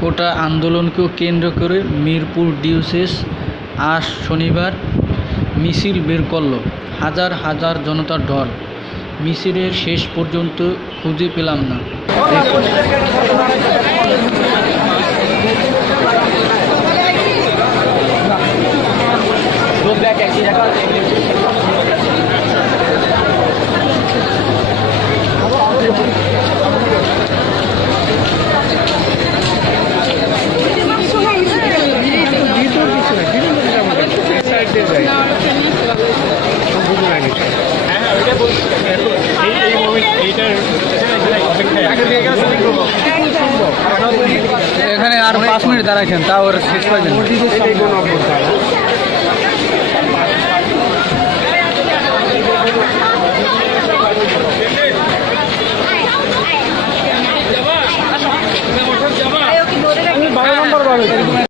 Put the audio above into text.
কোটা আন্দোলনকেও কেন্দ্র করে মিরপুর ডিওসেস আজ শনিবার মিছিল বের করল। হাজার হাজার জনতার ঢল। মিছিলের শেষ পর্যন্ত খুঁজে পেলাম না। এখানে আর পাঁচ মিনিট দাঁড়াইছেন তাও ওর শেষ পাইবেন